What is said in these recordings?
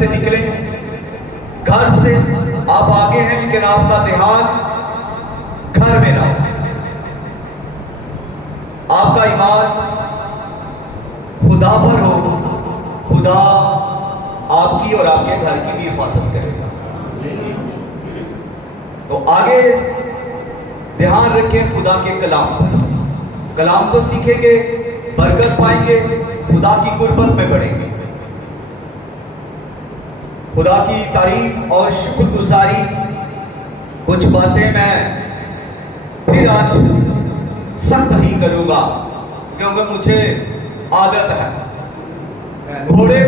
से निकले, घर से आप आगे हैं, लेकिन आपका ध्यान घर में ना हो। आपका ईमान खुदा पर हो, खुदा आपकी और आपके घर की भी हिफाजत करेगा। तो आगे ध्यान रखें खुदा के कलाम पर। कलाम को सीखेंगे, बरकत पाएंगे, खुदा की कुर्बत में बढ़ेंगे। खुदा की तारीफ और शुक्रगुजारी कुछ बातें मैं फिर आज सख्त ही करूंगा, क्योंकि मुझे आदत है। घोड़े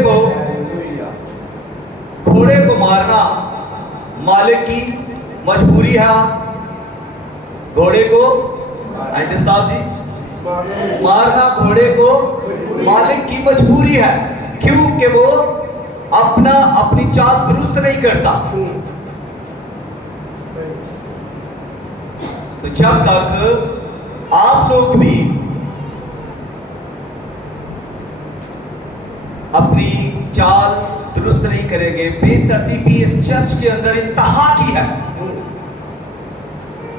को मारना मालिक की मजबूरी है। घोड़े को आंटी साहब जी, मारना घोड़े को मालिक की मजबूरी है। क्यों? कि वो अपनी चाल दुरुस्त नहीं करता। तो जब तक आप लोग भी अपनी चाल दुरुस्त नहीं करेंगे, बेतरतीबी इस चर्च के अंदर इंतहा की है।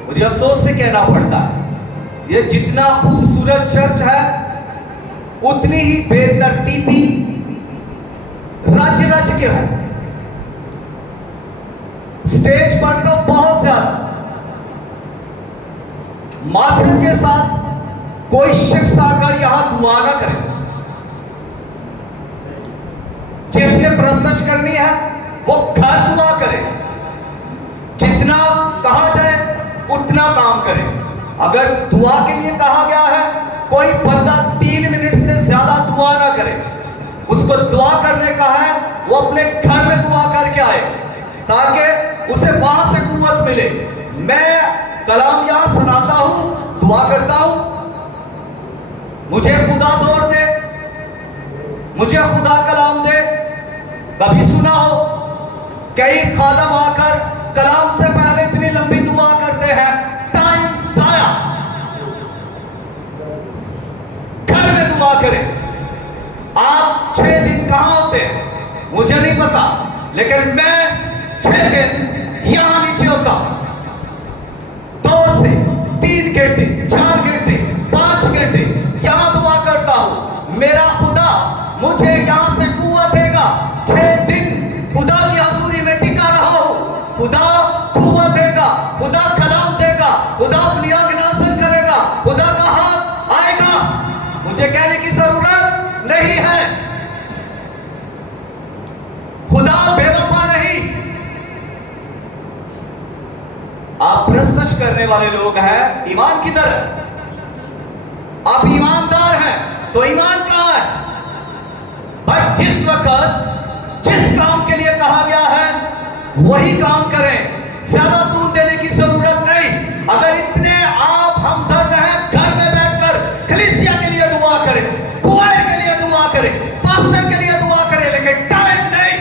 मुझे अफसोस से कहना पड़ता है, ये जितना खूबसूरत चर्च है उतनी ही बेतरतीबी रच रच के हो। स्टेज पर तो बहुत ज्यादा, मास्टर के साथ कोई शख्स आकर यहां दुआ ना करे। जिसने प्रस्तश करनी है वो घर दुआ करे, जितना कहा जाए उतना काम करे। अगर दुआ के लिए कहा गया है, कोई बंदा 3 मिनट से ज्यादा दुआ ना करे। उसको दुआ करने का है, वो अपने घर में दुआ करके आए, ताकि उसे वहां से कुव्वत मिले। मैं कलाम यहां सुनाता हूं, दुआ करता हूं, मुझे खुदा जोर दे, मुझे खुदा कलाम दे। कभी सुना हो कई खादम आकर कलाम से पहले इतनी लंबी दुआ करते हैं, टाइम जाया। घर में दुआ करें। आप 6 दिन कहां होते हैं मुझे नहीं पता, लेकिन मैं 6 दिन यहां नीचे होता हूं। 2 से 3 घंटे, 4 घंटे, 5 घंटे यहां दुआ करता हूं। मेरा खुदा मुझे यहां से कुव्वत देगा। 6 दिन खुदा की हजूरी में टिका रहा हूं, खुदा कुव्वत देगा, खुदा कलाम देगा, खुदा अपनी आग नाज़िल करेगा, खुदा का हाथ आएगा। मुझे कहने की जरूरत नहीं है, खुदा बेवफा नहीं। आप प्रस्तश करने वाले लोग हैं ईमान की तरह। आप ईमानदार हैं तो ईमान कहां है? भाई जिस वक्त जिस काम के लिए कहा गया है वही काम करें, ज्यादा तूल देने की जरूरत नहीं। अगर इतने आप हमदर्द हैं, घर में बैठकर कलीसिया के लिए दुआ करें, कुआर के लिए दुआ करें, पास्टर के लिए दुआ करें, लेकिन टाइम नहीं।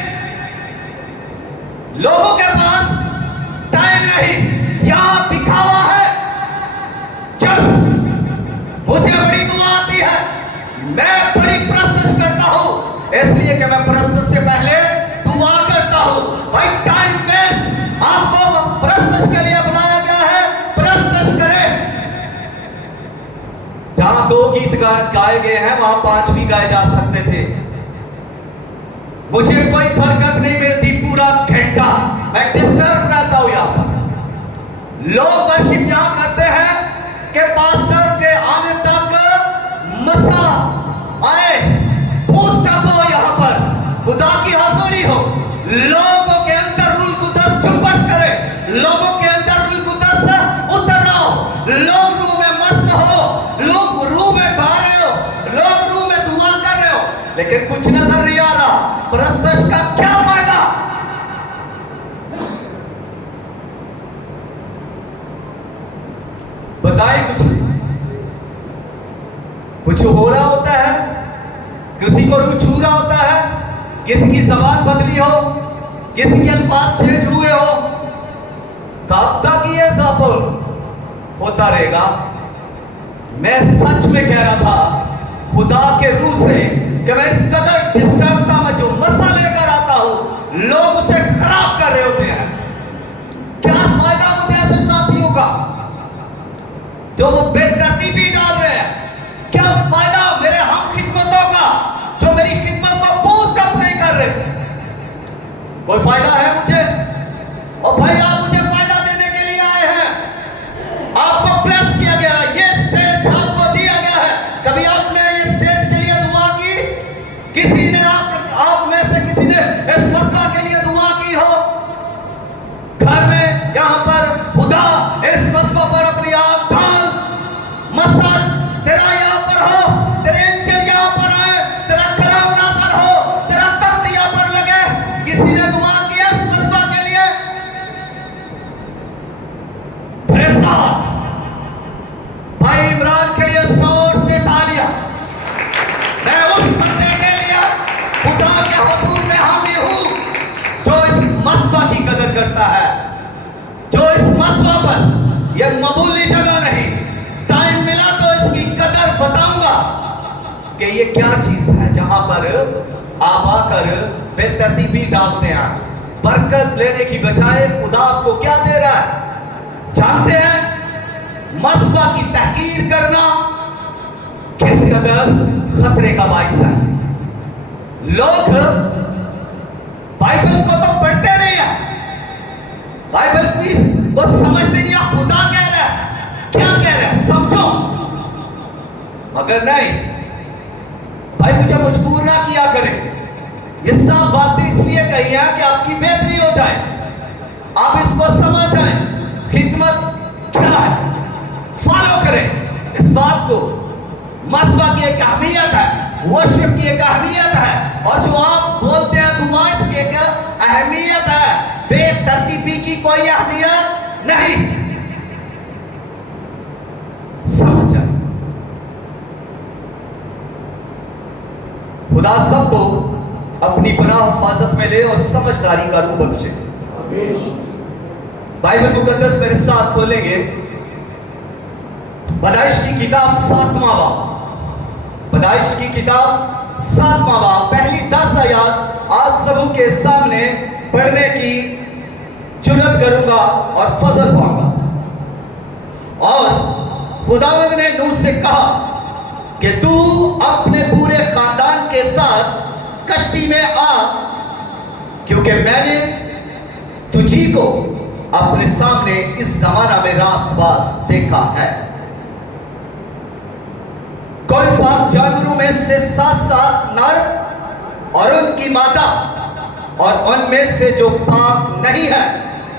लोगों के पास टाइम नहीं, यहां दिखावा है। जब मुझे बड़ी दुआ आती है, मैं बड़ी प्रस्तश करता हूं, इसलिए कि मैं प्रस्तश से पहले दुआ करता हूं। भाई टाइम वेस्ट, आपको प्रस्तश के लिए बुलाया गया है, प्रस्तश करें। जहां 2 गीत गाए गए हैं वहां 5 भी गाए जा सकते थे। मुझे कोई बरकत नहीं मिलती पूरा घंटा, मैं डिस्टर्ब रहता हूं यहां पर। लोग वर्शिप यहां करते हैं कि पास्टर के आने तक मसा आए, बूस्ट अप हो, यहां पर खुदा की हजूरी हो, लोगों के अंदर रूल कुदस जुम्बश करे, लोगों के अंदर रूल कुदस उतर रहा हो, लोग रूह में मस्त हो, लोग रूह में गा रहे हो, लोग रूह में दुआ कर रहे हो, लेकिन कुछ नजर नहीं आ रहा। प्रस्तश का क्या फायदा? बताए कुछ हो रहा होता है, किसी को रूह छू रहा होता है, किसी की जबान बदली हो, किसी के अल्फाज चेंज हुए हो, तब तक ये सब होता रहेगा। मैं सच में कह रहा था खुदा के रूह से कि मैं इस कदर डिस्टर्ब था, मैं जो मसा लेकर आता हूं लोग उसे खराब कर रहे होते हैं। क्या फायदा मुझे ऐसे साथियों का जो वो बेतरतीबी डाल रहे हैं? क्या फायदा मेरे हम खिदमतों का जो मेरी खिदमत को बूस्ट अप नहीं कर रहे? कोई फायदा है मुझे? और भाई आप मुझे फायदा देने के लिए आए हैं, आपको प्रेस किया गया, ये स्टेज आपको दिया गया है। कभी आपने ये स्टेज के लिए दुआ की? किसी ने आप में से किसी ने इस मसला के लिए दुआ की हो? घर में यहां पर खुदा इस मसला पर अपनी आंख डाल, मसल तेरा यहां पर हो, तेरे इंजन यहां पर आए, तेरा कलाम नाज़िल हो, तेरा तख्त यहां पर लगे। किसी ने दुआ की इस मसला के लिए? भाई इमरान के लिए जोर से तालियां। मैं उस बंदे के लिए खुदा के हुजूर में हामी हूं जो इस मसला की कदर करता है, जो इस मसला पर यह मकबूली जगह नहीं। टाइम मिला तो इसकी कदर बताऊंगा कि ये क्या चीज है जहां पर आप आकर बेतरतीबी डालते हैं। बरकत लेने की बजाय खुदा आपको क्या दे रहा है जानते हैं? मसला की तहकीर करना किस कदर खतरे का बाइस है। लोग बाइबल को तो पढ़ते नहीं है, बाइबल की वो समझते नहीं, आप खुदा कह रहे हैं, क्या कह रहे हैं समझो। मगर नहीं भाई, मुझे मजबूर ना किया करें। ये सब बातें इसलिए कही है कि आपकी बेहतरी हो जाए, आप इसको समझ जाएं। खिदमत क्या है फॉलो करें इस बात को। मसला की एक अहमियत है, वर्शिप की एक अहमियत है, और जो आप बोलते हैं दुआ की एक अहमियत है। बेतरतीबी की कोई अहमियत नहीं। समझ जाए। खुदा सबको अपनी पनाह हिफाजत में ले और समझदारी का रूप बख्शे। बाइबल मुकद्दस मेरे साथ खोलेंगे पैदाइश की किताब 7वां बाब, पैदाइश की किताब 7वां बाब, पहली 10 आयत आज सबों के सामने पढ़ने की जुर्रत करूंगा और फजल पाऊंगा। और खुदावंद ने नूह से कहा कि तू अपने पूरे खानदान के साथ कश्ती में आ, क्योंकि मैंने तुझी को अपने सामने इस जमाना में रास्तबाज देखा है। कुल पाक जानवरों में से 7 नर और उनकी मादा, और उनमें से जो पाक नहीं है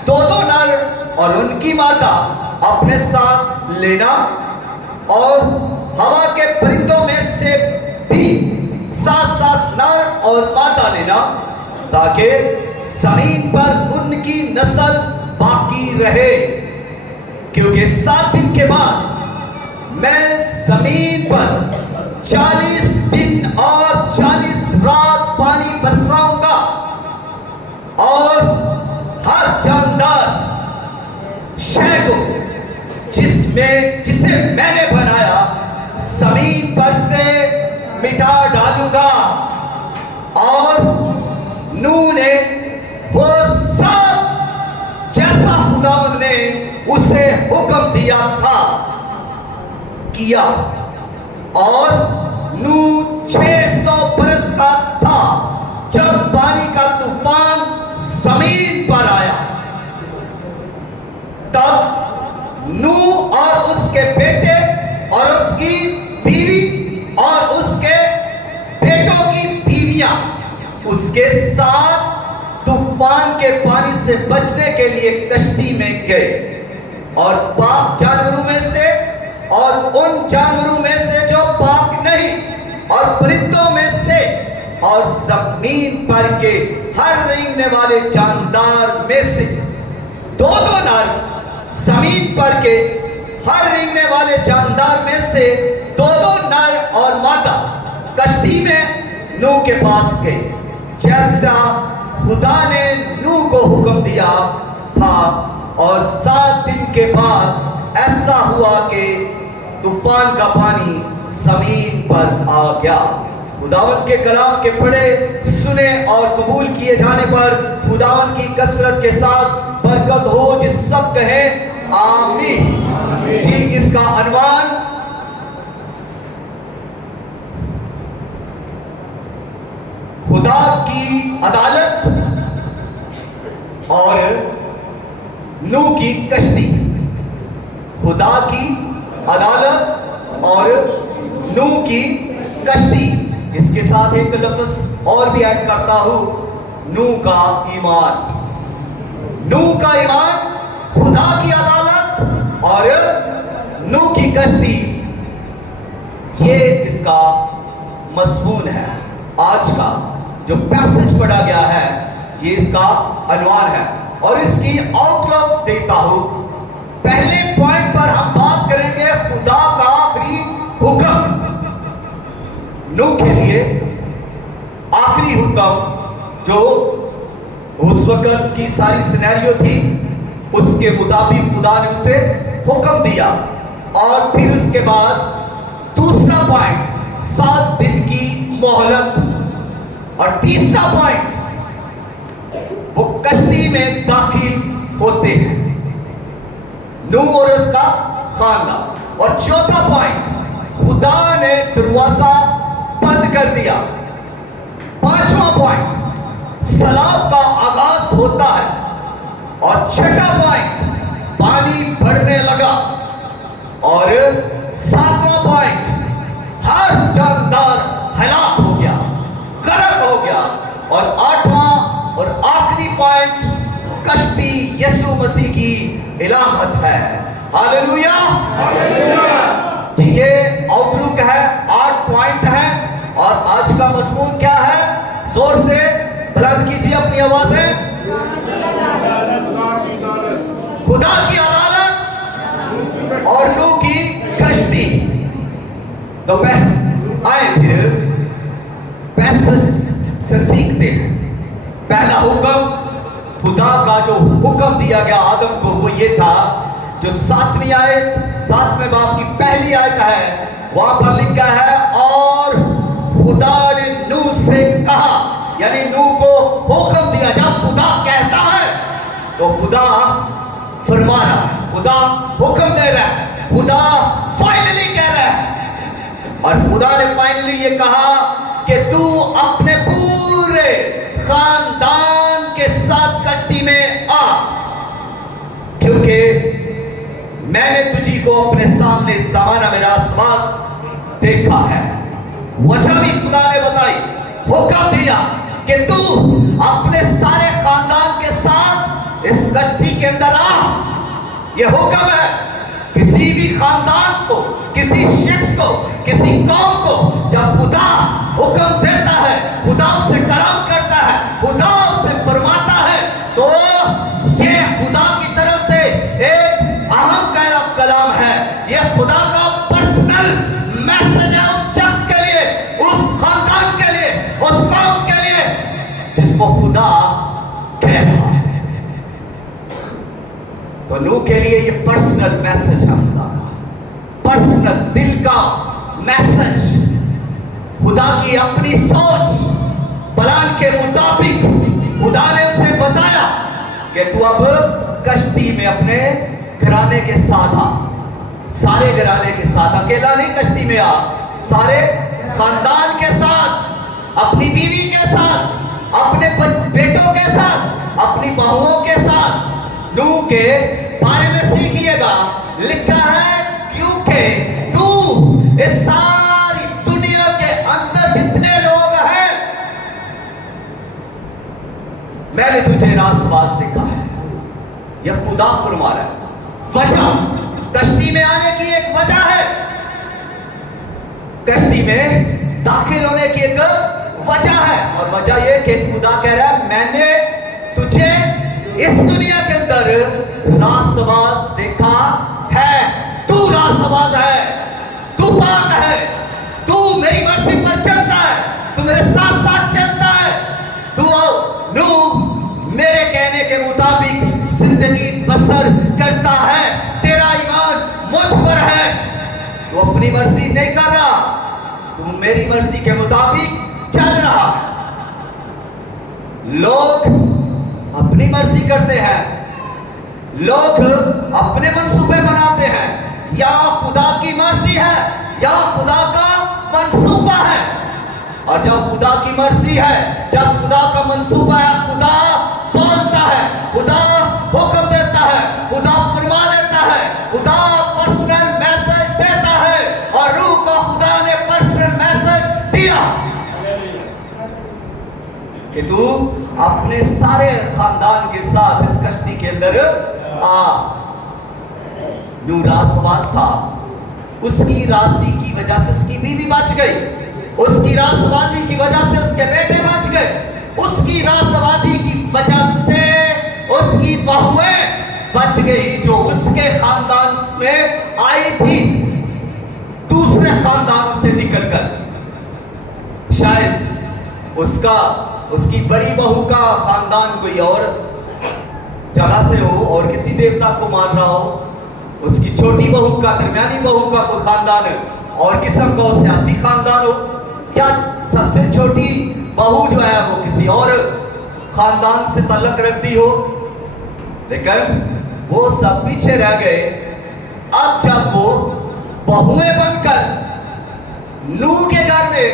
2 नर और उनकी मादा अपने साथ लेना, और हवा के परिंदों में से भी 7 नर और मादा लेना, ताकि जमीन पर उनकी नस्ल बाकी रहे। क्योंकि 7 दिन के बाद मैं जमीन पर 40 दिन और 40 रात पानी बरसाऊंगा, और हर जानदार शय को जिसे मैंने बनाया जमीन पर से मिटा डालूंगा। और नूह ने वो सब जैसा खुदावंद ने उसे हुक्म दिया था किया, और नूह 600 बरस का था जब पानी का तूफान जमीन पर आया। तब नूह और उसके बेटे और उसकी बीवी और उसके बेटों की बीवियां उसके साथ तूफान के पानी से बचने के लिए कश्ती में गए, और पाक जानवरों में से और उन जानवरों में से जो पाक नहीं, और परिंदों में से, और जमीन पर के हर रेंगने वाले जानदार में से 2 नर, जमीन पर के हर रेंगने वाले जानदार में से 2 नर और मादा कश्ती में नूह के पास गए, जैसा खुदा ने नूह को हुक्म दिया था। और 7 दिन के बाद ऐसा हुआ कि तूफान का पानी जमीन पर आ गया। खुदावंद के कलाम के पढ़े, सुने और कबूल किए जाने पर खुदावंद की कसरत के साथ बरकत हो। जिस सब कहें आमीन। जी, इसका अनुमान खुदा की अदालत और नूह की कश्ती। खुदा की अदालत और नूह की कश्ती। इसके साथ एक लफ्ज और भी ऐड करता हूं, नूह का ईमान। नूह का ईमान, खुदा की अदालत और नूह की कश्ती, ये इसका मज़मून है। आज का जो पैसेज पढ़ा गया है ये इसका अनुमान है और इसकी आउटलुक देता हूं। पहले पॉइंट पर हम बात करेंगे खुदा का आखिरी हुक्म। नूह के लिए आखिरी हुक्म जो उस वक्त की सारी सिनेरियो थी, उसके मुताबिक खुदा ने उसे हुक्म दिया। और फिर उसके बाद दूसरा पॉइंट, 7 दिन की मोहलत। और तीसरा पॉइंट, वो कश्ती में दाखिल होते हैं, नूह और उसका खानदान। और चौथा पॉइंट, खुदा ने दरवाजा बंद कर दिया। पांचवा पॉइंट, सलाब का आगाज होता है। और छठा पॉइंट, पानी बढ़ने लगा। और सातवां पॉइंट, हर जानदार हलाक हो गया, गर्क हो गया। और आठवां और आखिरी पॉइंट, कश्ती यीशु मसीह की इलामत है। हालेलुया। जी, ये आउटलुक है, 8 पॉइंट है। और आज का मज़मून क्या है? जोर से बुलंद कीजिए अपनी आवाजें। खुदा की अदालत और नूह की कश्ती। तो आए फिर पैसेज से सीखते हैं। पहला हुक्म, खुदा का जो हुक्म दिया गया आदम को वो ये था, जो 7वीं आयत, 7वें बाब की पहली आयत है, वहां पर लिखा है और खुदा ने नूह से कहा, यानी नूह को हुक्म दिया। जब खुदा कहता है तो खुदा फरमा रहा है, खुदा हुक्म दे रहा है, खुदा फाइनली कह रहा है। और खुदा ने फाइनली ये कहा कि तू अपने पूरे खानदान के साथ कश्ती में आ, क्योंकि मैंने तुझी को अपने सामने ज़माना में रास्तबाज देखा है। वजह भी खुदा ने बताई, हुक्म दिया कि तू अपने सारे खानदान के साथ इस कश्ती के अंदर आ। यह हुक्म है। किसी भी खानदान को, किसी शख्स को, किसी कौम को जब खुदा हुक्म देता है, खुदा उससे कलाम करता है, खुदा उससे फरमाता है, तो यह खुदा की तरफ से एक अहम कलाम है। यह खुदा का पर्सनल मैसेज है उस शख्स के लिए, उस खानदान के लिए, उस कौम के लिए जिसको खुदा कह रहा है। तो नूह के लिए ये पर्सनल मैसेज है, खुदा का पर्सनल दिल का मैसेज। खुदा की अपनी सोच प्लान के मुताबिक खुदा ने उसे बताया कि तू अब कश्ती में अपने घराने के साथ आ, सारे घराने के साथ, अकेला नहीं कश्ती में आ, सारे खानदान के साथ, अपनी बीवी के साथ, अपने बेटों के साथ, अपनी बहुओं के साथ। नूह के बारे में सीखिएगा, लिखा है क्योंकि तू इस सारी दुनिया के अंदर जितने लोग हैं, मैंने तुझे रास्तबाज देखा है। यह खुदा फरमा रहा है। वजह, कश्ती में आने की एक वजह है, कश्ती में दाखिल होने की एक वजह है। और वजह यह कि खुदा कह रहा है मैंने तुझे इस दुनिया के अंदर रास्तबाज देखा है। तू रास्तबाज है, तू पाक है, तू मेरी मर्जी पर चलता है, तू मेरे साथ साथ चलता है, तू नूह मेरे कहने के मुताबिक जिंदगी बसर करता है, तेरा ईमान मुझ पर है। तू अपनी मर्जी नहीं कर रहा, तू तो मेरी मर्जी के मुताबिक चल रहा है। लोग अपनी मर्जी करते हैं, लोग अपने मंसूबे बनाते हैं। या खुदा की मर्जी है या खुदा का मंसूबा है। और जब खुदा की मर्जी है, जब खुदा का मंसूबा है, खुदा बोलता है, खुदा हुक्म देता है, खुदा फरमा देता है, खुदा पर्सनल मैसेज देता है। और रूह को खुदा ने पर्सनल मैसेज दिया कि तू अपने सारे खानदान के साथ इस कश्ती के अंदर आ। नूह रास्तबाज था, उसकी रास्ती की वजह से उसकी बीवी बच गई, उसकी रास्तबाजी की वजह से उसके बेटे बच गए, उसकी रास्तबाजी की वजह से उसकी बहुएं बच गई जो उसके खानदान में आई थी दूसरे खानदान से निकलकर। शायद उसकी बड़ी बहू का खानदान कोई और जगह से हो और किसी देवता को मान रहा हो, उसकी छोटी बहू का, दरमियानी बहू का कोई खानदान और किस्म का सियासी खानदान हो, या सबसे छोटी बहू जो है वो किसी और खानदान से तल्लक रखती हो। लेकिन वो सब पीछे रह गए। अब जब वो बहुएं बनकर नूह के घर में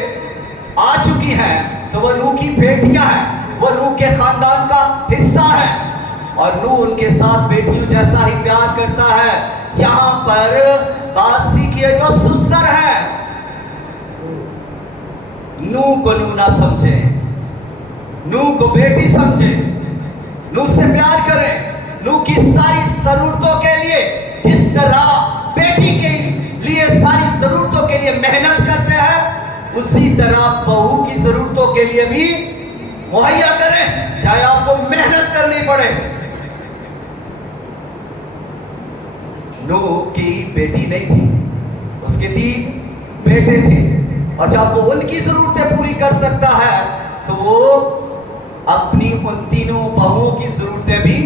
आ चुकी हैं, तो वो नूह की बेटियां हैं, वो नूह के खानदान का हिस्सा है। और नूह उनके साथ बेटियों जैसा ही प्यार करता है। यहां पर बात सीखिए, जो सुसर है, नूह को नूह ना समझे, नूह को बेटी समझे, नूह से प्यार करें, नूह की सारी जरूरतों के लिए जिस तरह बेटी के लिए सारी जरूरतों के लिए मेहनत करते हैं, उसी तरह बहू की जरूरतों के लिए भी मुहैया करें, चाहे आपको मेहनत करनी पड़े। नूह की बेटी नहीं थी, उसके 3 बेटे थे। और जब वो उनकी जरूरतें पूरी कर सकता है, तो वो अपनी उन तीनों बहुओं की जरूरतें भी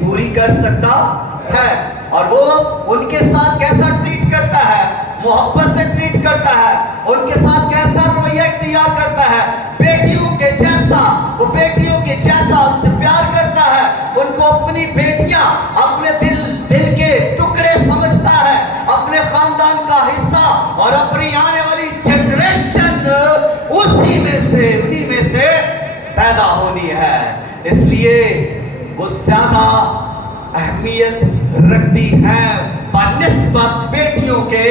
पूरी कर सकता है। और वो उनके साथ कैसा ट्रीट करता है, मोहब्बत से ट्रीट करता है, उनके साथ कैसा रवैया इख्तियार करता है, बेटियों के जैसा, वो बेटियों के जैसा उनसे प्यार करता है, उनको अपनी बेटियां अपने दिल के टुकड़े समझता है, अपने खानदान का हिस्सा, और अपनी आने वाली जनरेशन उसी में से, उन्हीं में से पैदा होनी है। इसलिए वो ज्यादा अहमियत रखती है बनिस्बत बेटियों के।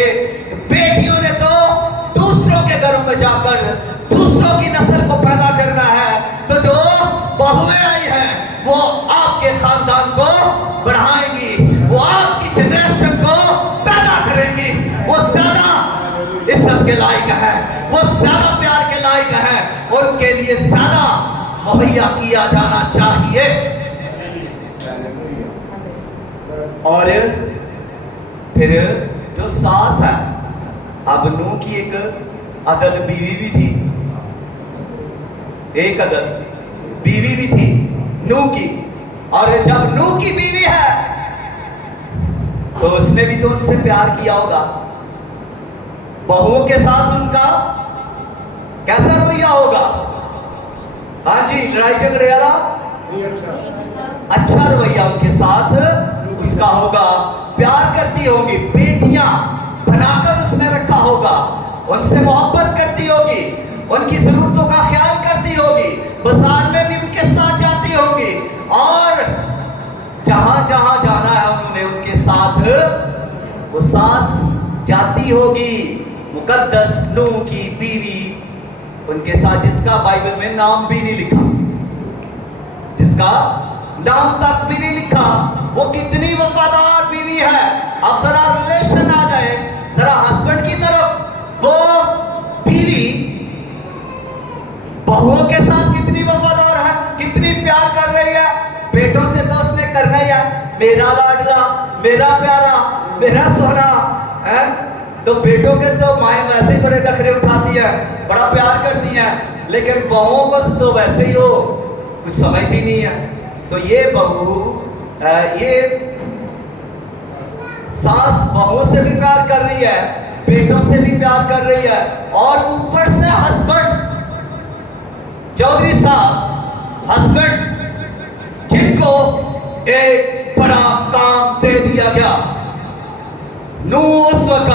बेटियों ने तो दूसरों के घरों में जाकर दूसरों की नस्ल को पैदा करना है, तो जो बहुएं आई हैं वो आपके खानदान को बढ़ाएंगी, वो आपकी जनरेशन को पैदा करेंगी। वो ज्यादा इज्जत के लायक है, वो ज्यादा प्यार के लायक है, उनके लिए ज्यादा मुहैया किया जाना चाहिए। और फिर जो सास है, अब नूह की एक अदद बीवी भी थी, एक अदद बीवी भी थी नूह की। और जब नूह की बीवी है, तो उसने भी तो उनसे प्यार किया होगा। बहुओं के साथ उनका कैसा रवैया होगा? हाँ जी, लड़ाई झगड़े वाला अच्छा रवैया उनके साथ उसका होगा। प्यार करती होगी, बेटियां बनाकर उसने रखा होगा, उनसे मोहब्बत करती होगी, उनकी जरूरतों का ख्याल करती होगी, बाजार में भी उनके साथ जाती होगी, और जहां जहां जाना है उन्होंने उनके साथ वो सास जाती होगी। मुकद्दस नूह की बीवी उनके साथ, जिसका बाइबल में नाम भी नहीं लिखा, जिसका नाम तक भी नहीं लिखा, वो कितनी वफादार बीवी है। अब जरा रिलेशन आ जाए, जरा हस्बैंड की तरफ, वो बीवी बहुओं के साथ कितनी वफादार है, कितनी प्यार कर रही है। बेटों से तो उसने करना ही है, मेरा लाडला, मेरा प्यारा, मेरा सोना है। तो बेटों के तो माएँ वैसे ही बड़े नखरे उठाती है, बड़ा प्यार करती हैं, लेकिन बहुओं को तो वैसे ही हो कुछ समझती नहीं है। तो ये बहू, ये सास बहू से भी प्यार कर रही है, बेटों से भी प्यार कर रही है, और ऊपर से हस्बैंड, चौधरी साहब हस्बैंड, जिनको एक बड़ा काम दे दिया गया। नू उस वक्त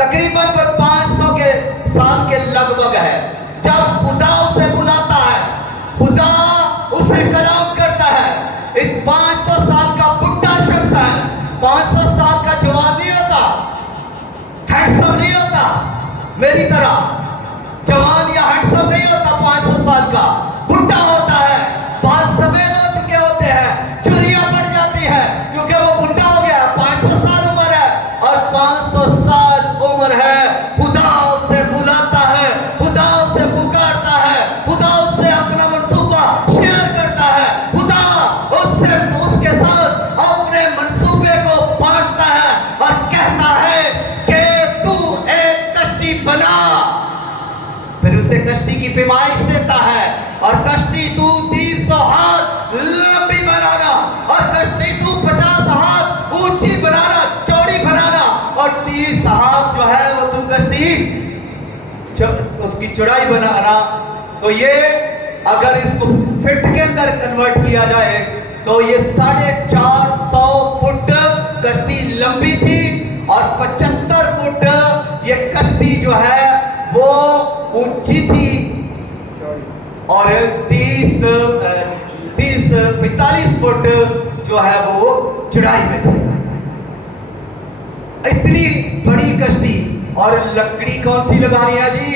तकरीबन 500 के साल के लगभग है, जब खुदा उसे बुलाता है, खुदा उसे कलाम करता है। एक 500 साल का बुढ़ा शख्स है, 500 साल का जवान नहीं होता, हैंडसम नहीं होता, मेरी तरह जवान या हैंडसम नहीं होता, 500 साल का बुढ़ा होता है, बाल सफेद हो चुके होते हैं, चुरियां पड़ जाती है, क्योंकि वो बुढ़ा हो गया, 500 साल उम्र है, और 500 साल उम्र है। खुदा उसे बुलाता है, खुदा उसे पुकारता है, खुदा उससे अपना मंसूबा शेयर करता है, खुदा उससे उसके साथ अपने मंसूबे को बांटता है और कहता है कि तू एक कश्ती बना। फिर उसे कश्ती की पैमाइश देता है, और कश्ती तू 300 हाथ लंबी बनाना, और कश्ती तू 50 हाथ ऊंची बनाना, चौड़ी बनाना, और 30 हाथ जो है वो तू कश्ती उसकी चौड़ाई बनाना। तो ये अगर इसको फिट के अंदर कन्वर्ट किया जाए तो ये 450 फुट कश्ती लंबी थी, और 75 फुट ये कश्ती जो है वो ऊंची थी, और 45 फुट जो है वो चौड़ाई में थी। इतनी बड़ी कश्ती, और लकड़ी कौन सी लगानी है जी?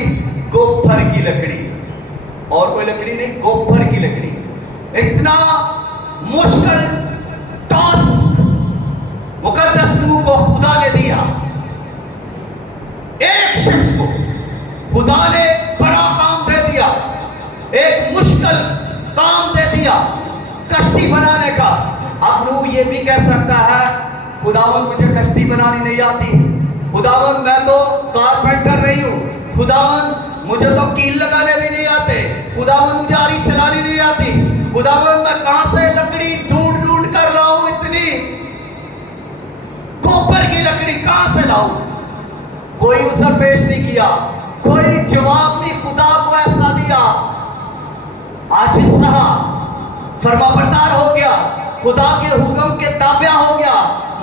गोफर की लकड़ी, और कोई लकड़ी नहीं, गोफर की लकड़ी। इतना मुश्किल टास्क मुकद्दस नूह को खुदा ने दिया, एक शख्स को खुदा ने बड़ा काम दे दिया, एक मुश्किल काम दे दिया कश्ती बनाने का। अब नूह ये भी कह सकता है, खुदावन मुझे कश्ती बनानी नहीं आती, खुदावन मैं तो कारपेंटर नहीं हूं, खुदावन मुझे तो कील लगाने भी नहीं आते, खुदावन मुझे आरी चलानी नहीं आती, खुदावन मैं कहां से लकड़ी ढूंढ ढूंढ कर लाऊं, इतनी गोबर की लकड़ी कहां से लाऊं? कोई उसे पेश नहीं किया, कोई जवाब नहीं खुदा को ऐसा दिया। आजिज़ रहा, फरमाबरदार हो गया, खुदा के हुक्म के ताबिया हो गया,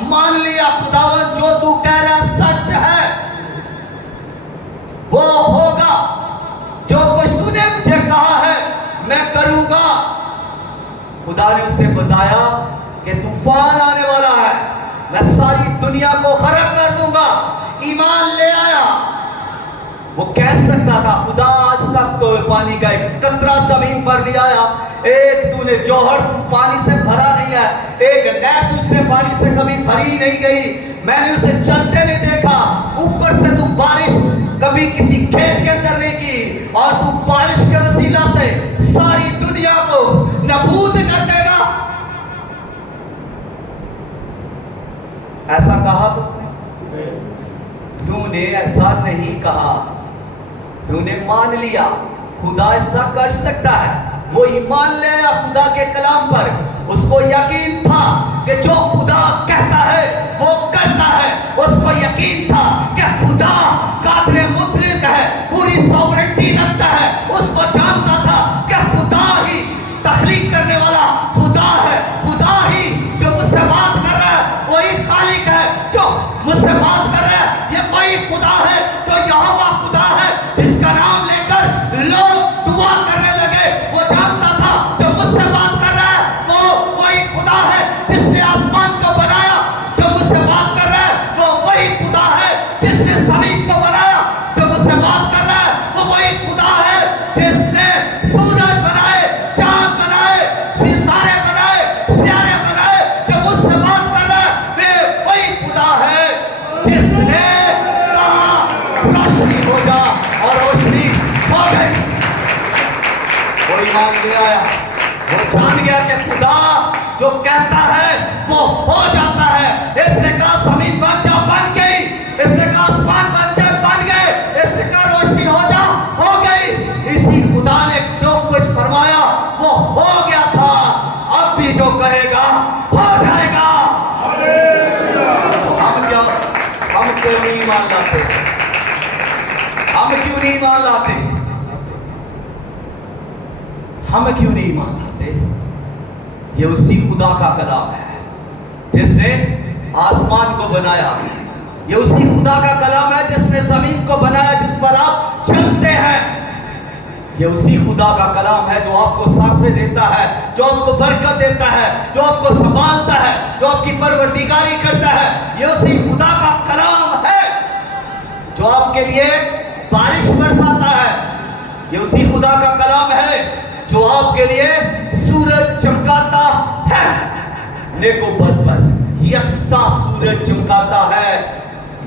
मान लिया खुदावन जो तू कह रहा सच है, वो होगा, जो कुछ तूने मुझे कहा है मैं करूंगा। खुदा ने उससे बताया कि तूफान आने वाला है, मैं सारी दुनिया को खराब कर दूंगा। ईमान ले आया। वो कह सकता था खुदा आज तक तो पानी का एक कतरा जमीन पर नहीं आया, एक तूने जौहर पानी से भरा नहीं है, एक नहर तुझसे पानी से कभी भरी नहीं गई, मैंने उसे चलते नहीं देखा, ऊपर से तू बारिश कभी किसी खेत के अंदर नहीं की, और तू बारिश के वसीला से सारी दुनिया को नबूद कर देगा। ऐसा कहा उसने? तूने ऐसा नहीं कहा, तूने मान लिया खुदा ऐसा कर सकता है। वो ईमान ले आया खुदा के कलाम पर, उसको यकीन था कि जो खुदा कहता है वो करता है, उसको यकीन था कि खुदा काबिल मुतलक है, पूरी सॉवरेंटी रखता है, उसको जानता था कि खुदा ही तख्लीक करने वाला खुदा है, खुदा ही जो मुझसे बात कर रहा है वही खालिक है, जो मुझसे बात कर रहा है ये वही खुदा है, जो यहोवा खुदा है, जिसका नाम लेकर लोग दुआ करने लगे। वो जानता था जो मुझसे बात कर रहा है वो वही खुदा है, जिसने आसमान को बनाया, जो मुझसे बात कर रहा है वो वही खुदा है, जिसने जमीन को बनाया, जो मुझसे बात कर रहा है वो वही खुदा है, जिसने सूरज बनाए, चांद बनाए, सितारे बनाए, सियारे बनाए, जो मुझसे बात कर रहा है वे वही खुदा है, जिसने कहा रोशनी हो जा और रोशनी हो गई। वो ईमान ले आया, वो जान गया कि खुदा जो कहता है वो हो जाता है। इसने कहा जमीन बन जा, बन गई, इसने कहा आसमान बन जा, बन गए, इसने कहा रोशनी हो जा, हो गई। इसी खुदा ने जो कुछ फरमाया वो हो गया था, अब भी जो कहेगा हो जाएगा। हम क्या, हम क्यों नहीं ईमान लाते? हम क्यों नहीं ईमान लाते? हम क्यों नहीं ईमान लाते? ये उसी खुदा का कलाम है जिसने आसमान को बनाया। ये उसी खुदा का कलाम है जिसने जमीन को बनाया, जिस पर आप चलते हैं। ये उसी खुदा का कलाम है जो आपको सांसें देता है, जो आपको बरकत देता है, जो आपको संभालता है, जो आपकी परवरदिगारी करता है। ये उसी खुदा का कलाम है जो आपके लिए बारिश बरसाता है। ये उसी खुदा का कलाम है जो आपके लिए सूरज चमकाता है। नेको बद पर यकसा सूरज चमकाता है।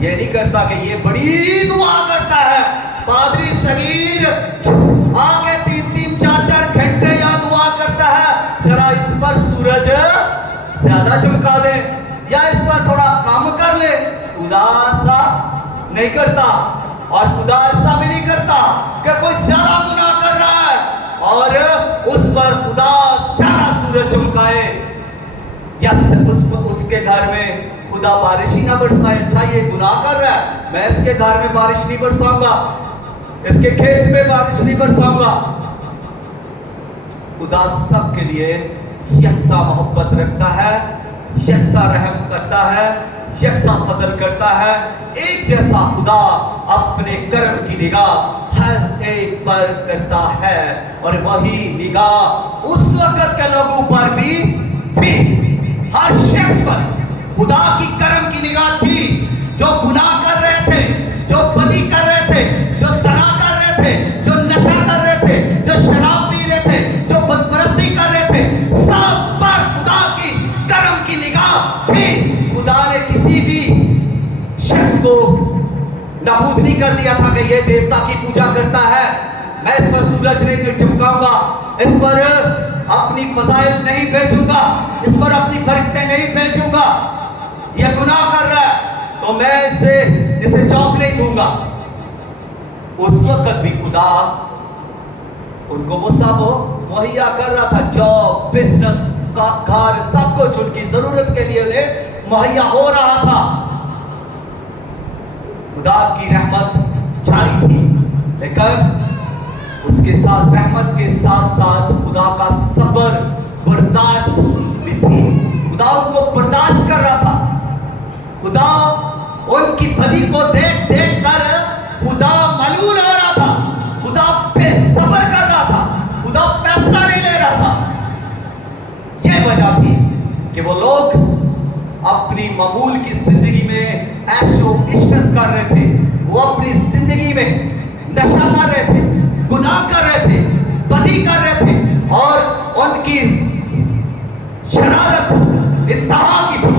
ये नहीं करता कि ये बड़ी दुआ करता है। पादरी सगीर आके 3-3, 4-4 घंटे यहां दुआ करता है, जरा इस पर सूरज ज्यादा चमका दे या इस पर थोड़ा कम कर ले। खुदा ऐसा नहीं करता, और खुदा ऐसा भी नहीं करता कि कोई ज्यादा गुनाह कर रहा है और उस पर खुदा ज्यादा सूरज चमकाए, या उसके घर में खुदा बारिश ही ना बरसाए। अच्छा ये गुनाह कर रहा है, मैं इसके घर में बारिश नहीं बरसाऊंगा, इसके खेत में बारिश नहीं बरसाऊंगा। खुदा सबके लिए यकसा मोहब्बत रखता है, यकसा रहम करता है, यकसा फजल करता है। एक जैसा खुदा अपने कर्म की निगाह हर एक पर करता है, और वही निगाह उस वक्त के लोगों पर भी हर शख्स पर खुदा की कर्म की निगाह थी जो गुनाह कर रहे थे, जो बदी कर रहे थे, जो ज़ना कर रहे थे, जो नशा कर रहे थे, जो शराब पी रहे थे, जो बदपरस्ती कर रहे थे। सब पर खुदा की कर्म की निगाह थी। खुदा ने किसी भी शख्स को नाबूद नहीं कर दिया था कि यह देवता की पूजा करता है, मैं इस पर सूरज नहीं चमकाऊंगा, इस पर अपनी फजाइल नहीं भेजूंगा, इस पर अपनी बरकतें नहीं भेजूंगा। यह गुनाह कर रहा है तो मैं इसे जॉब नहीं दूंगा। उस वक्त भी खुदा उनको वो सब मुहैया कर रहा था, जॉब, बिजनेस का घर, सब कुछ उनकी जरूरत के लिए उन्हें मुहैया हो रहा था। खुदा की रहमत जारी थी, लेकिन उसके साथ, रहमत के साथ साथ खुदा का सब्र, बर्दाश्त भी थी। खुदा उनको बर्दाश्त कर रहा था। खुदा उनकी बदी को देख देख कर खुदा मलूल हो रहा था, खुदा बेसब्र कर रहा था, खुदा फैसला नहीं ले रहा था। यह वजह थी कि वो लोग अपनी मामूल की जिंदगी में ऐशो इशरत कर रहे थे, वो अपनी जिंदगी में नशा कर रहे थे, गुनाह कर रहे थे, बदी कर रहे थे, और उनकी शरारत इंतहा की थी,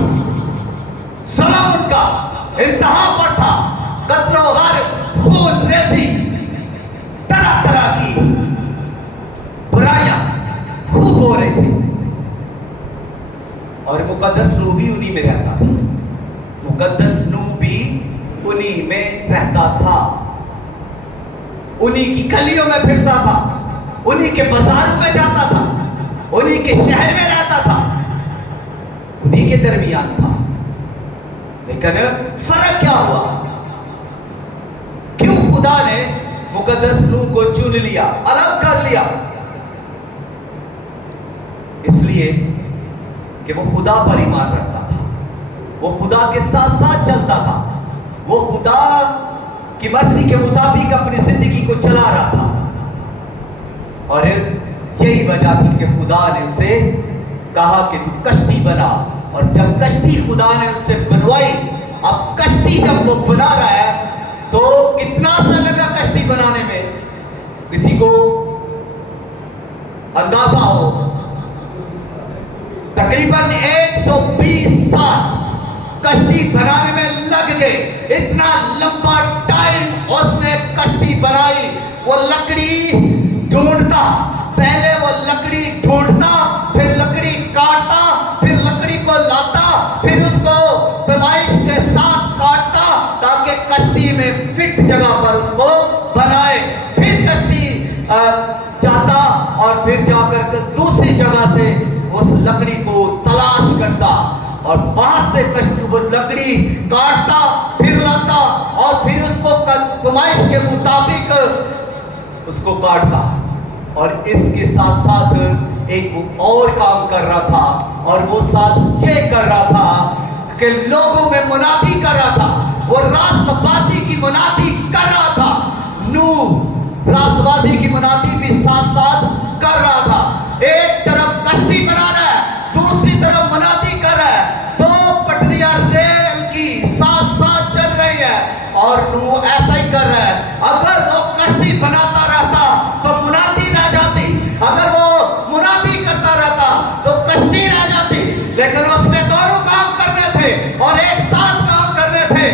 जुल्म उनका इंतहा पर था, कत्ल व गारत, खून रेज़ी, तरह तरह की बुराइयां खूब हो रही थी। और मुकद्दस रूह भी उन्हीं में रहता था, मुकद्दस रूह भी उन्हीं में रहता था, उन्हीं की गलियों में फिरता था, उन्हीं के बाजारों में जाता था, उन्हीं के शहर में रहता था, उन्हीं के दरमियान था। लेकिन फर्क क्या हुआ? क्यों खुदा ने मुकद्दस रूह को चुन लिया, अलग कर लिया? इसलिए कि वो खुदा पर ईमान रखता था, वो खुदा के साथ साथ चलता था, वो खुदा की मर्जी के मुताबिक अपनी जिंदगी को चला रहा था। और यही वजह थी कि खुदा ने उसे कहा कि तू कश्ती बना, और जब कश्ती खुदा ने उससे बनवाई, अब कश्ती जब वो बना रहा है तो कितना सा लगा कश्ती बनाने में? किसी को अंदाजा हो? तकरीबन 120 साल कश्ती बनाने में लग गए। इतना लंबा टाइम उसने कश्ती बनाई। वो लकड़ी ढूंढता, पहले वो लकड़ी ढूंढता, फिर लकड़ी काटता, फिर लकड़ी को लाता, फिर उसको पैमाइश के साथ काटता ताकि कश्ती में फिट जगह पर उसको बनाए। फिर कश्ती जाता और फिर जाकर दूसरी जगह से उस लकड़ी को तलाश करता और वहां से कश्ती वो लकड़ी काटता, फिर लाता, और फिर उसको नुमाइश के मुताबिक उसको काटा। और इसके साथ साथ एक और काम कर रहा था, और वो साथ ये कर रहा था कि लोगों में मुनादी कर रहा था, वो राष्ट्रवादी की मुनादी कर रहा था। नूह राष्ट्रवादी की मुनादी भी साथ साथ कर रहा था। एक तरफ कश्ती बना रहा है, दूसरी तरफ मुनादी कर रहा है। दो पटरियां रेल की साथ साथ चल रही है, और नूह ऐसा ही कर रहा है। अगर वो कश्ती बनाता रहता तो मुनादी रह जाती, अगर वो मुनादी करता रहता तो कश्ती रह जाती। लेकिन उसने दोनों काम करने थे और एक साथ काम करने थे।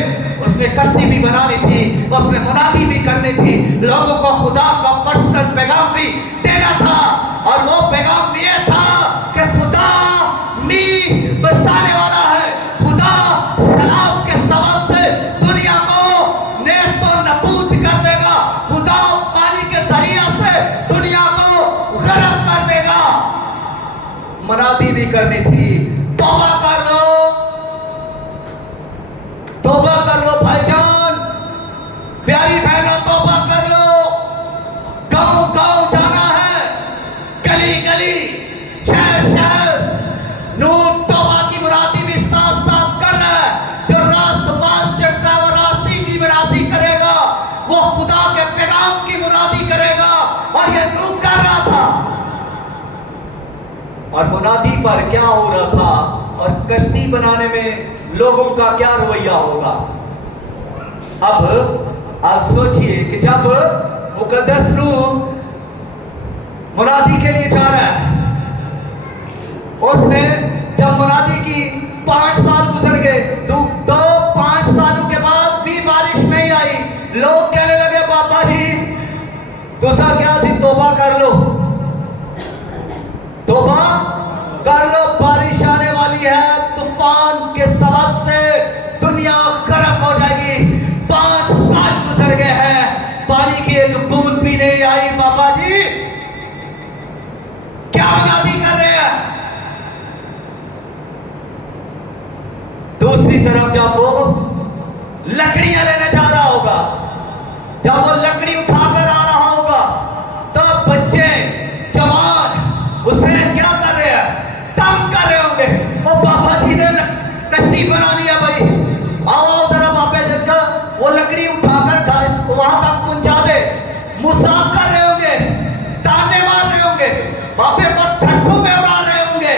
उसने कश्ती भी बनानी थी, उसने मुनादी भी करनी थी, लोगों को खुदा का पर्सनल पैगाम भी देना था। और वो पैगाम ये था कि खुदा मींह बरसाने वाला है, खुदा सैलाब के सबब से दुनिया को नेस्त और नबूद कर देगा, खुदा पानी के जरिया से दुनिया को गर्क कर देगा। मुनादी भी करनी थी। तौबा कर लो, तौबा कर लो भाईजान, प्यारी बहनों, तौबा कर लो। गांव गांव जाना है, गली गली, शहर शहर। नूह तौबा की मुनादी भी साथ साथ कर रहा है। जो रास्ती की मुनादी करेगा वो खुदा के पैगाम की मुनादी करेगा, और ये नूह कर रहा था। और मुनादी पर क्या हो रहा था, और कश्ती बनाने में लोगों का क्या रवैया होगा। अब आप सोचिए कि जब मुकद्दस नूह मुनादी के लिए जा रहा है, उसने जब मुनादी की 5 साल गुजर गए, तो 5 सालों के बाद भी बारिश नहीं आई। लोग कहने लगे बाबा जी दूसरा क्या सी तौबा कर लो, तौबा कर लो, बारिश आने वाली है, तूफान के सबब से दुनिया गर्क हो जाएगी। 5 साल गुजर गए हैं, पानी की एक बूंद भी नहीं आई। बाबा जी क्या मुनादी कर रहे हैं। दूसरी तरफ जब वो लकड़ियां लेने जा रहा होगा, जब वो लकड़ी उठाकर आ रहा होगा, तब बच्चे जवान उसे क्या कर रहे हैं, तंग कर रहे होंगे। और बाबा जी ने कश्ती बनानी है भाई, आओ जरा बाबे जगह वो लकड़ी उठाकर वहां तक पहुंचा दे। मजाक कर रहे होंगे, ताने मार रहे होंगे, बाबे को ठट्ठू में उड़ा रहे होंगे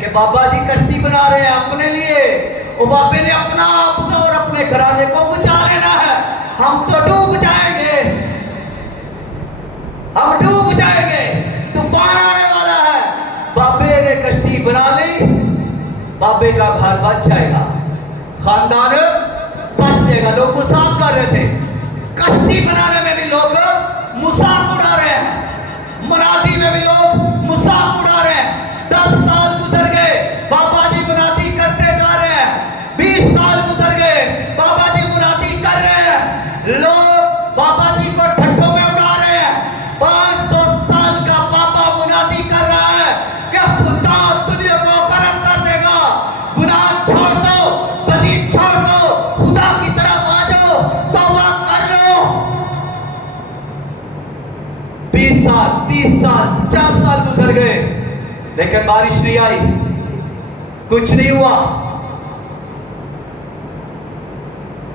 कि बाबा जी कश्ती बना रहे हैं अपने लिए। वो बाबे ने अपना आप और अपने घराने को बचा लेना है, हम तो डूब जाएंगे, हम डूब जाएंगे, तूफान आने वाला है। बाबे ने कश्ती बना ली, बाबे का घर बच जाएगा, खानदान बच जाएगा। लोग मजाक कर रहे थे, कश्ती बनाने में भी लोग मजाक उड़ा रहे हैं, मुनादी में भी लोग मजाक उड़ा रहे हैं। 10 साल गुजर गए, बाबा जी मुनादी करते जा रहे हैं। 20 साल गुजर गए, बाबा जी मुनादी कर रहे हैं, लोग बाबा जी को ठट्ठों में उड़ा रहे हैं। 500 साल का बाबा मुनादी कर रहा है कि खुदा दुनिया को गर्क कर देगा। गुनाह छोड़ दो, बदी छोड़ दो, खुदा की तरफ आ जाओ, तौबा कर लो। 20 साल, 30 साल, 50 साल गुजर गए, लेकिन बारिश नहीं आई, कुछ नहीं हुआ,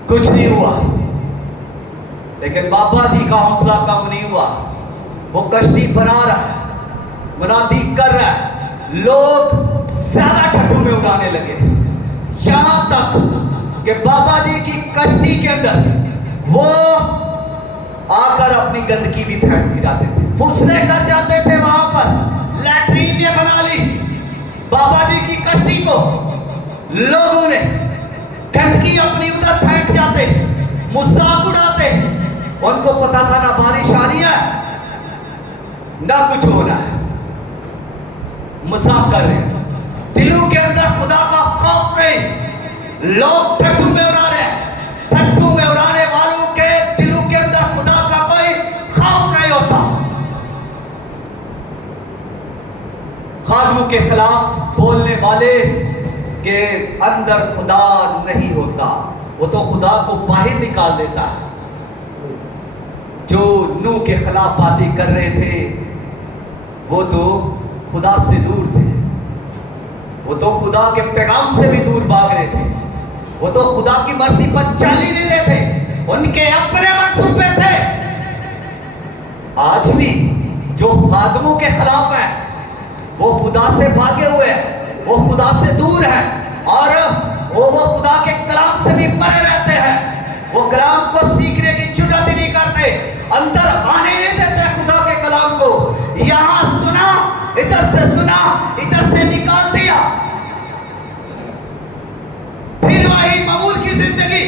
कुछ नहीं हुआ। लेकिन बाबा जी का हौसला कम नहीं हुआ, वो कश्ती बना रहा है, मुनादी कर रहा है। लोग ज्यादा ठट्ठू में उड़ाने लगे, यहां तक कि बाबा जी की कश्ती के अंदर वो आकर अपनी गंदगी भी फेंक जाते थे, फुसले कर जाते थे। वहां पर लैट्रीन ये बना ली बाबा जी की कश्ती को, लोगों ने गंदगी अपनी उधर फेंक जाते, मजाक उड़ाते। उनको पता था ना बारिश आ रही है ना कुछ होना है, मजाक कर रहे हैं, दिलों के अंदर खुदा का खौफ नहीं। लोग ठट्ठू में उड़ा रहे हैं, ठट्ठू में उड़ाने वालों के दिलों के अंदर खुदा का कोई खौफ नहीं होता। खादमों के खिलाफ बोलने वाले के अंदर खुदा नहीं होता, वो तो खुदा को बाहर निकाल देता है। जो नूह के खिलाफ बातें कर रहे थे वो तो खुदा से दूर थे, वो तो खुदा के पैगाम से भी दूर भाग रहे थे, वो तो खुदा की मर्जी पर चल ही नहीं रहे थे, उनके अपने मंसूबे थे। आज भी जो खादमों के खिलाफ है वो खुदा से भागे हुए हैं, वो खुदा से दूर है और वो खुदा के कलाम से भी परे रहते हैं। वो कलाम को सीखने की जुर्रत ही नहीं करते, अंदर आने नहीं देते खुदा के कलाम को। यहां सुना, इधर से सुना, इधर से निकाल दिया, फिर वही मामूल की जिंदगी।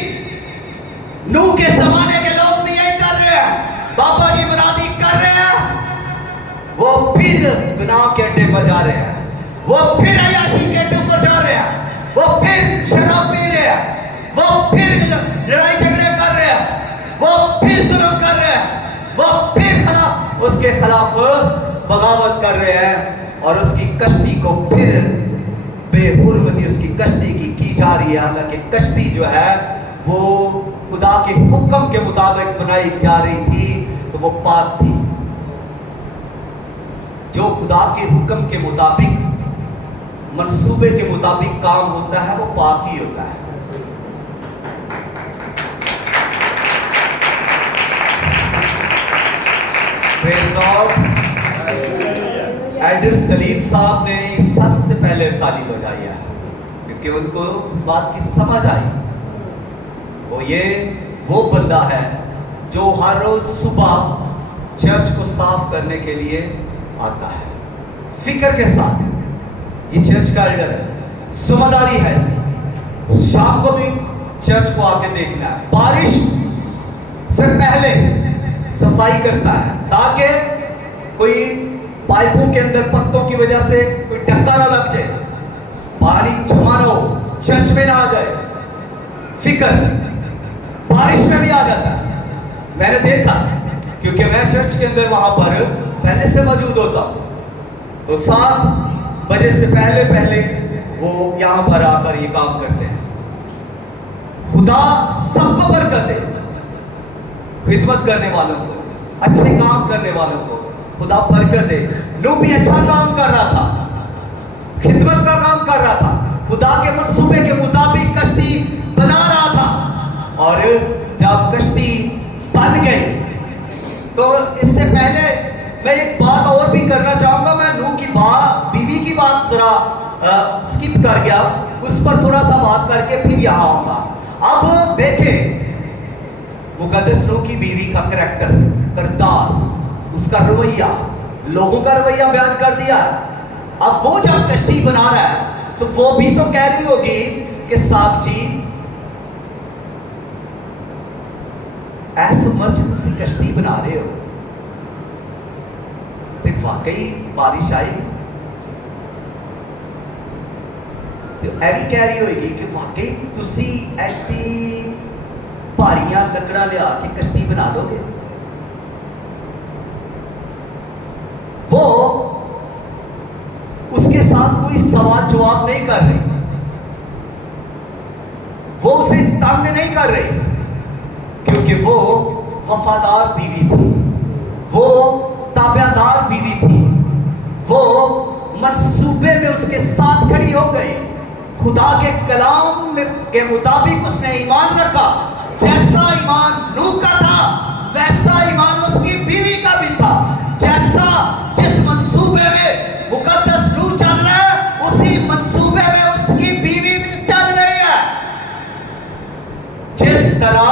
नूह के जमाने के लोग भी यही कर रहे हैं, बाबा की मुरादी कर रहे हैं, वो फिर गुनाह के अड्डे पर जा रहे हैं, वो फिर अय्याशी के अड्डे पर जा रहे हैं, वो फिर शराब पी रहे हैं, वो फिर लड़ाई झगड़े कर रहे हैं, वो फिर जुल्म कर रहे हैं, वो फिर उसके खिलाफ बगावत कर रहे हैं और उसकी कश्ती को फिर बेहुरमती उसकी कश्ती की जा रही है। हालांकि कश्ती जो है वो खुदा के हुक्म के मुताबिक बनाई जा रही थी तो वो पाक थी। जो खुदा के हुक्म के मुताबिक, मंसूबे के मुताबिक काम होता है वो पाक ही होता है। एल्डर सलीम साहब ने सबसे पहले ताली बजाई है क्योंकि उनको इस बात की समझ आई। वो बंदा है जो हर रोज सुबह चर्च को साफ करने के लिए आता है फिक्र के साथ। ये चर्च का एल्डर है, जिम्मेदारी है इसकी। शाम को भी चर्च को आके देखना है, बारिश से पहले सफाई करता है ताकि कोई पाइपों के अंदर पत्तों की वजह से कोई धक्का ना लग जाए, पानी जमा ना हो, चर्च में ना आ जाए। फिक्र बारिश में भी आ जाता है, मैंने देखा क्योंकि मैं चर्च के अंदर वहां पर पहले से मौजूद होता हूं। तो 7 बजे से पहले वो यहां पर आकर ये काम करते हैं। खुदा सबको बरकत दे, खिदमत करने वालों को, अच्छे काम करने वालों को खुदा बरकत दे। नूह भी अच्छा काम कर रहा था, खिदमत का काम कर रहा था, खुदा के मंसूबे के मुताबिक कश्ती बना रहा था। और जब कश्ती बन गई तो इससे पहले मैं एक बात और भी करना चाहूंगा। मैं नूह की बीवी की बात थोड़ा स्किप कर गया, उस पर थोड़ा सा बात करके फिर यहां आऊंगा। अब देखें मुकद्दस नूह की बीवी का करैक्टर, किरदार, उसका रवैया, लोगों का रवैया बयान कर दिया। अब वो जब कश्ती बना रहा है तो वो भी तो कह रही होगी कि साहब जी ऐसे मर्ज तुसी कश्ती बना रहे हो तो वाकई बारिश आएगी। तो ऐ भी कह रही होगी कि वाकई तुसी ऐसी भारियां लकड़ा लिया के कश्ती बना लोगे। वो उसके साथ कोई सवाल जवाब नहीं कर रही, वो उसे तंग नहीं कर रही क्योंकि वो वफादार बीवी थी, वो ताबेदार बीवी थी, वो मंसूबे में उसके साथ खड़ी हो गई। खुदा के कलाम के मुताबिक उसने ईमान रखा। जैसा ईमान नूह का था वैसा ईमान उसकी बीवी का भी था। जैसा जिस मंसूबे में मुकद्दस नूह चल रहा है उसी मंसूबे में उसकी बीवी भी चल रही है। जिस तरह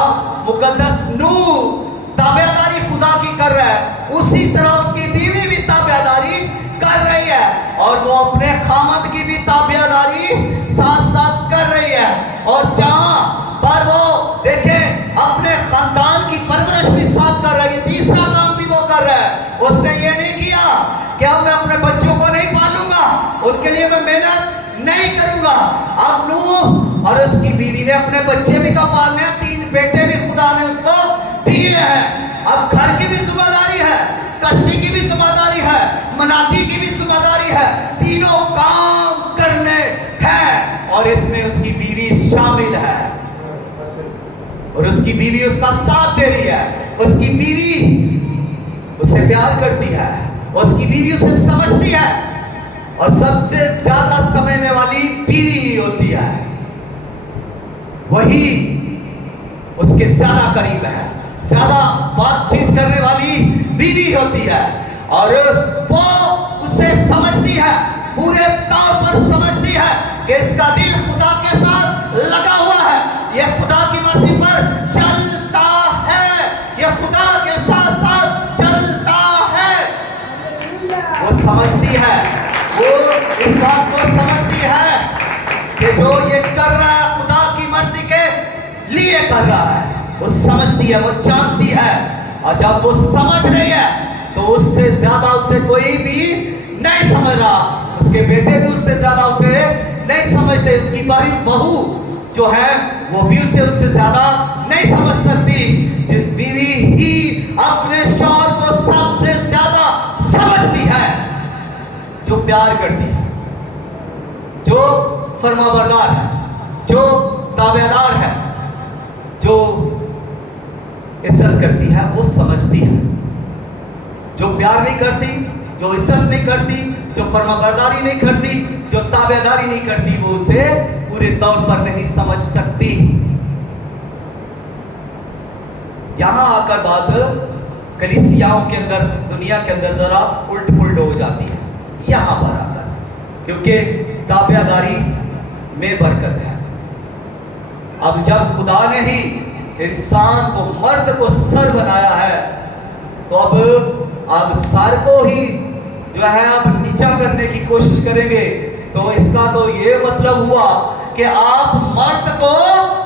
मुकद्दस नूह ताबेदारी खुदा की कर रहा है उसी तरह उसकी बीवी भी ताबेदारी कर रही है और वो अपने खामद की भी ताबेदारी साथ साथ कर रही है। और जहां पर वो देखे अपने खानदान की परवरिश भी साथ कर रही है, तीसरा काम भी वो कर रहा है। उसने ये नहीं किया कि अब मैं अपने बच्चों को नहीं पालूंगा, उनके लिए मैं मेहनत नहीं करूंगा। अब नूह और उसकी बीवी ने अपने बच्चे भी तो पालने हैं, 3 बेटे भी खुदा ने उसको दिए हैं। अब घर की भी जिम्मेदारी है, कश्ती की भी जिम्मेदारी है, मनाती की भी जिम्मेदारी है, तीनों काम करने हैं और इसमें उसकी बीवी शामिल है। उसकी बीवी उसका साथ दे रही है, उसकी बीवी उससे प्यार करती है, उसकी बीवी उसे समझती है, और सबसे ज्यादा समझने वाली बीवी ही होती है, वही उसके ज्यादा करीब है, ज्यादा बातचीत करने वाली बीवी होती है, और वो उसे समझती है, पूरे तौर पर समझती है कि इसका दिल खुदा के साथ लगा हुआ है, यह खुदा की मर्जी पर चलता है, यह खुदा के साथ साथ चलता है। वो समझती है, वो इस बात को समझती है कि जो ये कर रहा है खुदा की मर्जी के लिए कर रहा है, वो समझती है, वो जानती है, और जब वो समझ रही है तो उससे ज्यादा उसे कोई भी नहीं समझ रहा, उसके बेटे भी उससे ज्यादा उसे नहीं समझते, उसकी बहू जो है वो भी उससे ज्यादा नहीं समझ सकती। जिस बीवी ही अपने शौहर को सबसे ज्यादा समझती है, जो प्यार करती है, जो फरमाबरदार है, जो ताबेदार है, जो इज्जत करती है, वो समझती है। जो प्यार नहीं करती, जो इज्जत नहीं करती, जो फरमाबरदारी नहीं करती, जो ताबेदारी नहीं करती, वो उसे पूरे तौर पर नहीं समझ सकती। यहां आकर बात कलीसियाओं के अंदर, दुनिया के अंदर जरा उल्ट पुल्ट हो जाती है यहां पर आकर, क्योंकि ताबेदारी में बरकत है। अब जब खुदा ने ही इंसान को, मर्द को सर बनाया है, तो अब सर को ही जो है अब नीचा करने की कोशिश करेंगे, तो इसका तो ये मतलब हुआ कि आप मर्द को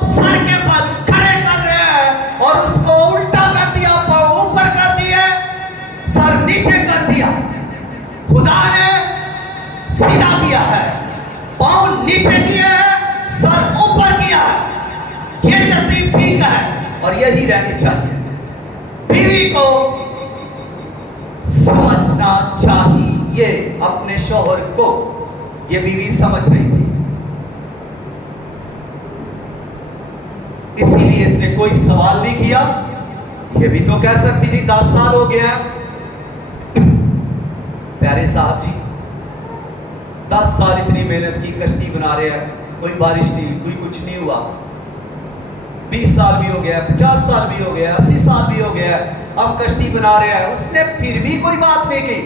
सर के बल खड़े कर रहे हैं और उसको उल्टा कर दिया, पांव ऊपर कर दिए, सर नीचे कर दिया। खुदा ने सीधा किया है, पांव नीचे किए हैं, सर ऊपर किया है, ये तरतीब ठीक है और यही रहनी चाहिए। बीवी को समझना चाहिए अपने शौहर को, ये बीवी समझ रही थी, इसीलिए इसने कोई सवाल नहीं किया। ये भी तो कह सकती थी 10 साल हो गया प्यारे साहब जी, 10 साल इतनी मेहनत की, कश्ती बना रहे हैं, कोई बारिश नहीं, कोई कुछ नहीं हुआ, 20 साल भी हो गया, 50 साल भी हो गया, 80 साल भी हो गया, हम कश्ती बना रहे हैं, उसने फिर भी कोई बात नहीं की।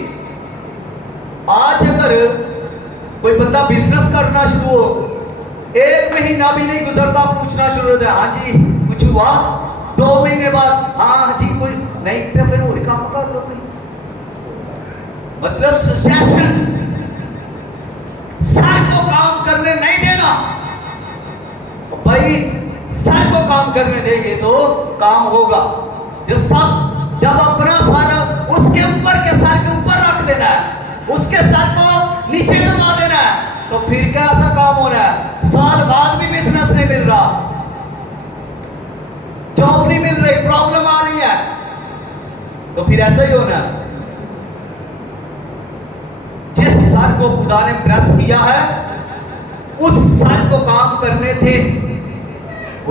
आज अगर कोई बंदा बिजनेस करना शुरू हो, 1 महीना भी नहीं गुजरता पूछना शुरू होता है, हाँ जी कुछ हुआ, 2 महीने बाद हाँ जी कोई नहीं, तो फिर और काम कर लो कोई, मतलब सजेशंस, सर को काम करने नहीं देना। भाई सर को काम करने देंगे तो काम होगा, जब अपना सर उसके ऊपर के सर के ऊपर रख देना है, उसके सर को नीचे दबा देना है, तो फिर कैसा काम होना है? साल बाद भी बिजनेस नहीं मिल रहा, जॉब नहीं मिल रही, प्रॉब्लम आ रही है, तो फिर ऐसा ही होना है। जिस सर को खुदा ने प्रेस किया है, उस सर को काम करने थे,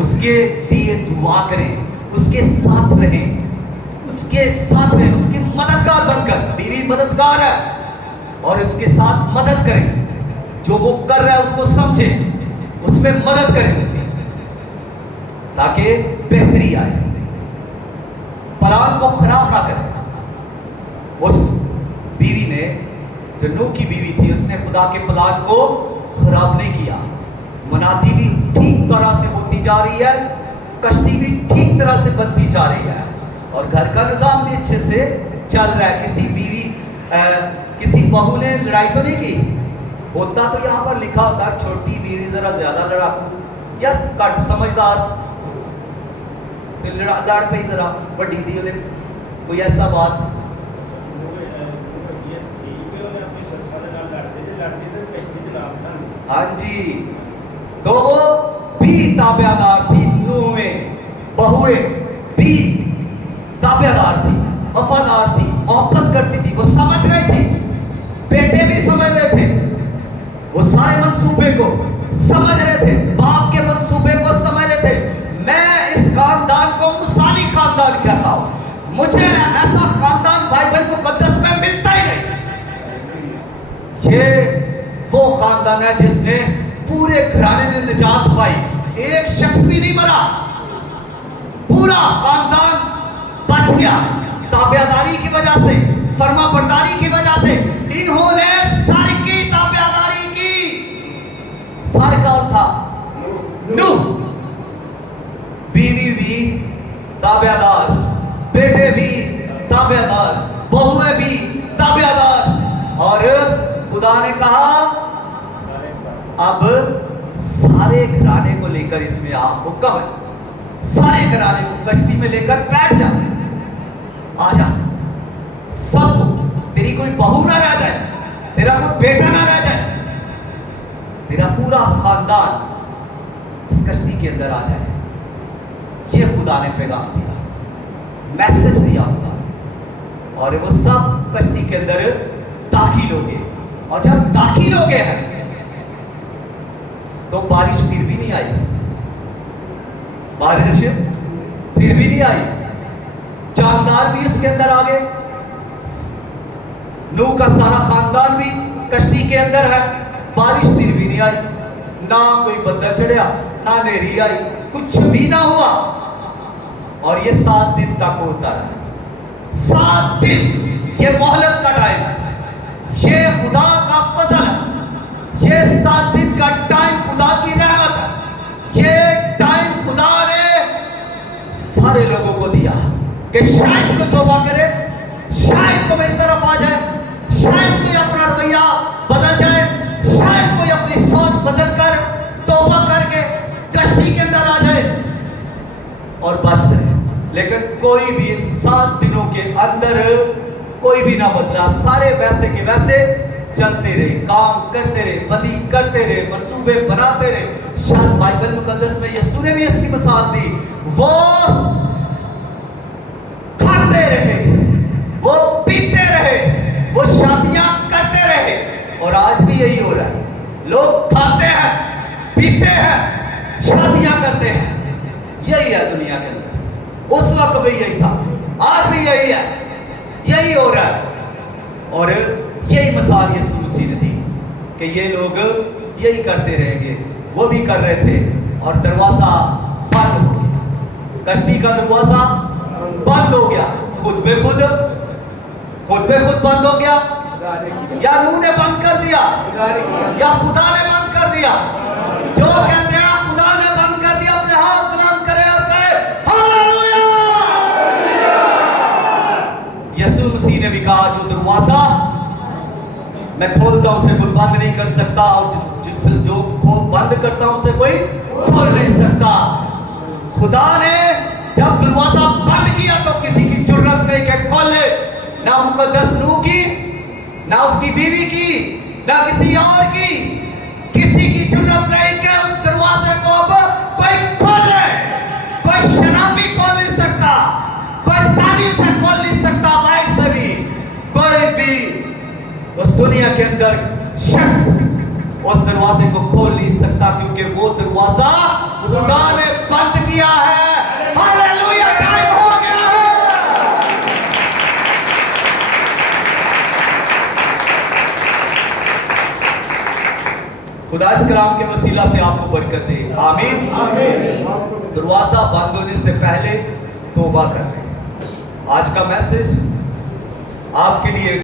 उसके लिए दुआ करें, उसके साथ रहें, उसके साथ रहें, उसकी मददगार बनकर, बीवी मददगार है और उसके साथ मदद करें, जो वो कर रहा है उसको समझें, उसमें मदद करें उसकी, ताकि बेहतरी आए, प्लान को खराब ना करें। उस बीवी ने, जो नूह की बीवी थी, उसने खुदा के प्लान को खराब नहीं किया, मनाती भी ठीक तरह से होती जा रही है, कश्ती भी ठीक तरह से बनती जा रही है, और घर का निजाम भी अच्छे से चल रहा है। किसी बहू ने लड़ाई तो नहीं की, होता तो यहाँ पर लिखा होता छोटी बीवी जरा ज्यादा लड़ाकू या घट समझदार, तो लड़ पई जरा बड़ी थी उन्हें, कोई ऐसा बात हाँ जी, तो वो भी ताबेदार थी, नूहें बहुएं भी ताबेदार थी, वफादार थी, मोहब्बत करती थी, वो समझ रही थी, बेटे भी समझ रहे थे, वो सारे मंसूबे को समझ रहे थे, बाप के मंसूबे को समझ रहे थे, मैं इस खानदान को मुझे ऐसा खानदान बाइबल मुकद्दस में मिलता ही नहीं। ये वो खानदान है जिसने पूरे घराने ने निजात पाई, एक शख्स भी नहीं मरा, पूरा खानदान बच गया ताबेदारी की वजह से, फर्माबरदारी की वजह से। इन्होंने सर की ताबेदारी की। सर कौन था? नूह। बीवी भी ताबेदार, बेटे भी ताबेदार, बहुएं भी ताबेदार। और खुदा ने कहा अब सारे घराने को लेकर इसमें आ हुक्म है, सारे घराने को कश्ती में लेकर बैठ जा, आजा। सबको, तेरी कोई बहू ना रह जाए, तेरा कोई बेटा ना रह जाए, तेरा पूरा खानदान इस कश्ती के अंदर आ जाए। ये खुदा ने पैगाम दिया, मैसेज दिया खुदा ने। और वो सब कश्ती के अंदर दाखिल हो गए। और जब दाखिल हो गए हैं तो बारिश फिर भी नहीं आई, बारिश फिर भी नहीं आई। जानदार भी इसके अंदर आ गए, नूह का सारा खानदान भी कश्ती के अंदर है। बारिश फिर भी नहीं आई, ना कोई बदल चढ़िया, ना नेरी आई, कुछ भी ना हुआ। और ये 7 दिन तक होता रहा। 7 दिन ये मोहलत का टाइम है, ये खुदा का फजल है, ये 7 दिन का टाइम खुदा की रहमत है। ये टाइम खुदा ने सारे लोगों को दिया कि शायद कोई तौबा करे, शायद कोई मेरी तरफ आ जाए, शायद कोई अपना रवैया बदल जाए, शायद कोई अपनी सोच बदल कर तौबा करके कश्ती के अंदर आ जाए और बच जाए। लेकिन कोई भी इन 7 दिनों के अंदर कोई भी ना बदला। सारे वैसे के वैसे चलते रहे, काम करते रहे, बदी करते रहे, मंसूबे बनाते रहे। शायद बाइबल मुकद्दस में यीशु ने भी इसकी मिसाल दी। वो खाते रहे, वो पीते रहे, वो शादियां करते रहे। और आज भी यही हो रहा है, लोग खाते हैं, पीते हैं, शादियां करते हैं। यही है दुनिया के अंदर। उस वक्त भी यही था, आज भी यही है, यही हो रहा है। और यही मिसाल यीशु मसीह ने दी कि ये लोग यही करते रहेंगे। वो भी कर रहे थे और दरवाजा बंद हो गया, कश्ती का दरवाजा बंद हो गया, खुद पे खुद बंद हो गया। या नूह ने बंद कर दिया या खुदा ने बंद कर दिया? जो कहते हैं खुदा ने बंद कर दिया, अपने हाथ बुलंद करे और कहे हालेलुया। यीशु मसीह ने भी कहा जो दरवाजा मैं खोलता हूं उसे कोई बंद नहीं कर सकता, और जो बंद करता हूं उसे कोई खोल नहीं सकता। खुदा ने जब दरवाजा बंद किया तो किसी की जरूरत नहीं कि खोले, ना मुकद्दस नूह की, ना उसकी बीवी की, ना किसी और की। किसी की जरूरत नहीं कि उस दरवाजे को अब कोई खोले। कोई शराबी खोल नहीं सकता, कोई साड़ी से खोल नहीं सकता, बाइक से भी। कोई भी उस दुनिया के अंदर शख्स उस दरवाजे को खोल नहीं सकता, क्योंकि वो दरवाजा खुदा ने बंद किया है। हालेलुया, टाइम हो गया है। खुदा इस कलाम के वसीला से आपको बरकत दे, आमीन। दरवाजा बंद होने से पहले तौबा कर ले। आज का मैसेज आपके लिए